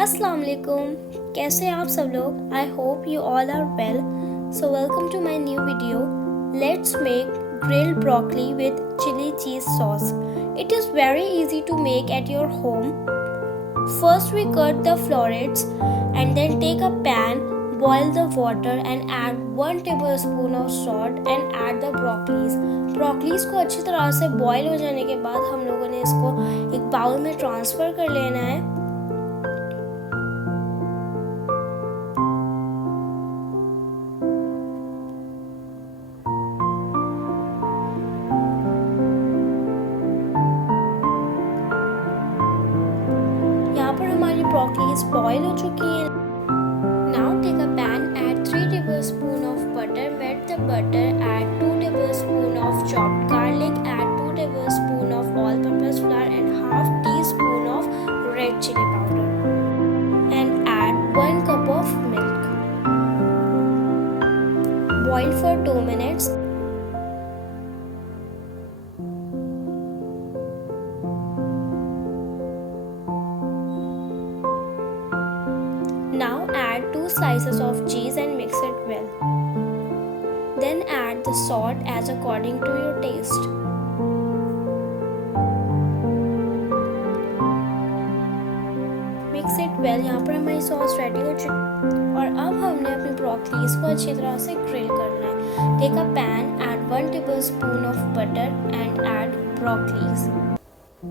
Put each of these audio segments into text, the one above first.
अस्सलाम वालेकुम, कैसे हैं आप सब लोग? I hope you all are well. So welcome to my new video. Let's make grilled broccoli with chili cheese sauce. It is very easy to make at your home. First we cut the florets and then take a pan, boil the water and add 1 tablespoon of salt and add the broccolis. Broccolis को अच्छी तरह से boil हो जाने के बाद हम लोगों ने इसको एक बाउल में ट्रांसफ़र कर लेना है. यहाँ पर हमारी ब्रोकलीज बॉईल हो चुकी हैं. Now take a pan, add 3 tablespoons of butter, melt the butter, add 2 tablespoons of chopped garlic, add 2 tablespoons of all-purpose flour and half teaspoon of red chili powder and add 1 cup of milk. Boil for 2 minutes. Now add 2 slices of cheese and mix it well. Then add the salt as according to your taste. Mix it well. यहाँ पर हमारी sauce ready हो चुकी है और अब हमने अपनी ब्रोकलीज को अच्छी तरह से ग्रिल करना है. Take a pan, add 1 tablespoon of butter and add broccolis.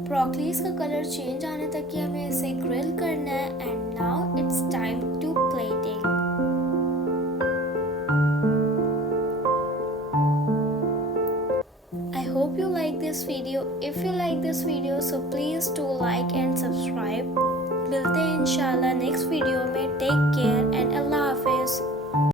Broccolis का कलर चेंज आने तक ही हमें इसे ग्रिल करना है. And now it's time to plating. I hope you like this video. If you like this video, so please do like and subscribe. मिलते हैं इंशाल्लाह नेक्स्ट वीडियो में. Take care.